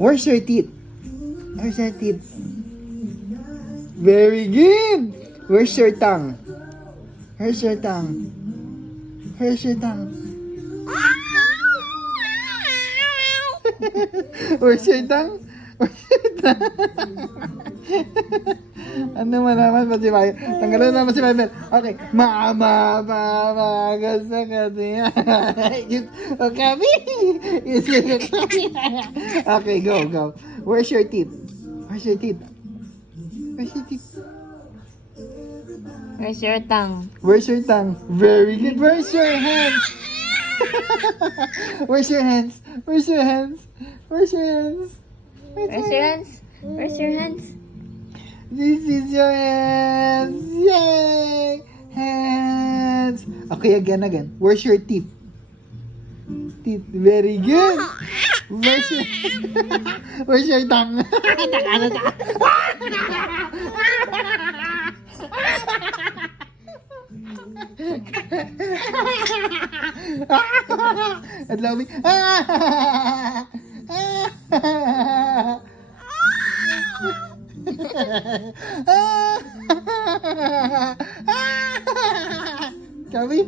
Where's your teeth? Where's your teeth? Very good! Where's your tongue? Where's your tongue? Where's your tongue? Where's your tongue? Where's your tongue? Ano malaman ba si Piper? Tanggalin naman si Piper. Okay. Mama, gusto ka siya. Okay, okay, go. Where's your teeth? Where's your teeth? Where's your teeth? Where's your tongue? Where's your tongue? Very good. Where's your hands? Where's your hands? Where's your hands? Where's your hands? Where's your hands? Where's your hands? This is your hands. Yay! Hands. Okay, again. Where's your teeth? Teeth. Very good. Where's your Where's your tongue? At lami. Kami?